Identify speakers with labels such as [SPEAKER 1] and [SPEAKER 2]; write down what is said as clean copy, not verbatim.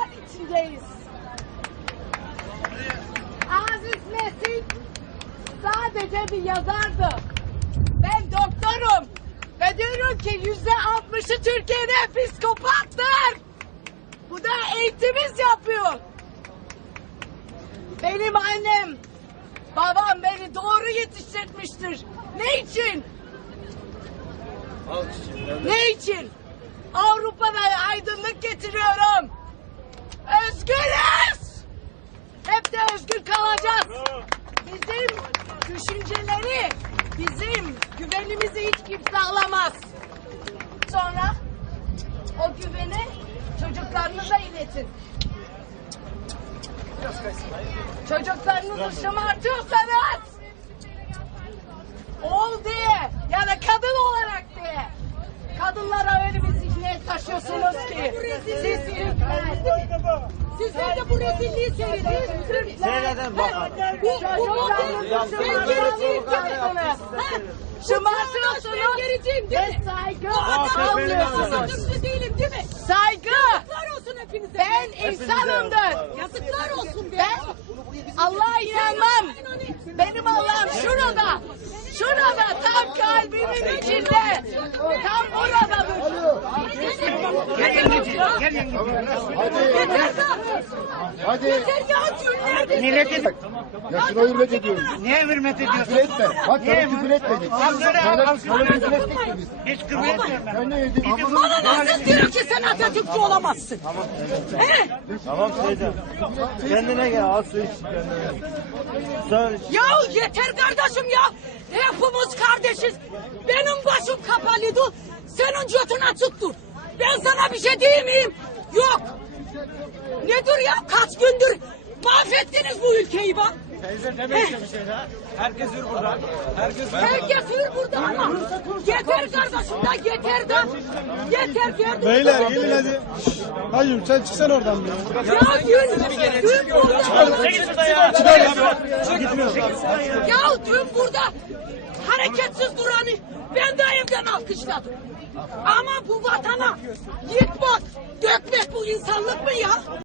[SPEAKER 1] sınavlar içindeyiz. Aziz Nesin sadece bir yazardı. Ben doktorum ve diyorum ki %60'ı Türkiye'de psikopattır. Bu da eğitimimiz yapıyor. Benim annem, babam beni doğru yetiştirmiştir. Ne için? Ne için? Avrupa'da aydınlık getiriyorum. Özgürüz! Hep de özgür kalacağız. Bizim düşünceleri, bizim güvenimizi hiç kimse alamaz. Sonra o güveni çocuklarınıza iletin. Çocuklarınızı şımartıyorsanız oğul diye ya da kadın olarak diye kadınlara öyle bir zihniyet taşıyorsunuz ki
[SPEAKER 2] Sizler de bu rezilliği seyredin.
[SPEAKER 1] Seyredin
[SPEAKER 2] bakalım. Ben gericiyim
[SPEAKER 1] şımartıyorsunuz
[SPEAKER 2] gericiyim değil
[SPEAKER 1] ve
[SPEAKER 2] mi?
[SPEAKER 1] saygı
[SPEAKER 2] Almıyorsunuz.
[SPEAKER 1] almıyorsunuz.
[SPEAKER 2] Değilim değil mi?
[SPEAKER 1] Saygı.
[SPEAKER 2] Yazıklar olsun hepinize.
[SPEAKER 1] Ben insanımdır.
[SPEAKER 2] Yazıklar olsun be.
[SPEAKER 1] Ben Allah'a inanmam. Benim Allah'ım şurada. Şurada tam kalbimin içinde. Tam oradadır.
[SPEAKER 3] Hadi.
[SPEAKER 2] Yeter ya günlerdir.
[SPEAKER 3] Millete ya şuna hürmet ediyoruz.
[SPEAKER 4] Niye hürmet ediyorsun?
[SPEAKER 3] Küfür etme. Bak sana küfür etmedik. Sana küfür etmedik biz.
[SPEAKER 4] Hiç küfür etmiyorum ben.
[SPEAKER 3] Sen ne yedin?
[SPEAKER 2] Bana nasıl diyor ki sen Atatürkçü olamazsın? He?
[SPEAKER 5] Tamam teyze. Kendine gel, al su iç kendine. Söyle.
[SPEAKER 2] Ya yeter kardeşim ya. Hepimiz kardeşiz. Benim başım kapalıydı. Senin götün açıktı. Ben sana bir şey diyeyim miyim? Yok. Nedir ya? Kaç gündür mahvettiniz bu ülkeyi bak.
[SPEAKER 4] Teyze deme işte bir şey daha. Herkes hür burada.
[SPEAKER 2] Herkes hür burada ama. Yeter kardeşim da yeter de. Yeter geldi.
[SPEAKER 6] Beyler gelin hadi. Hayır sen çıksan oradan bir.
[SPEAKER 2] Ya dün burada. Ya dün burada hareketsiz duranı ben de evden alkışladım. Ama bu vatana yıkmak, dökmek bu insanlık mı ya?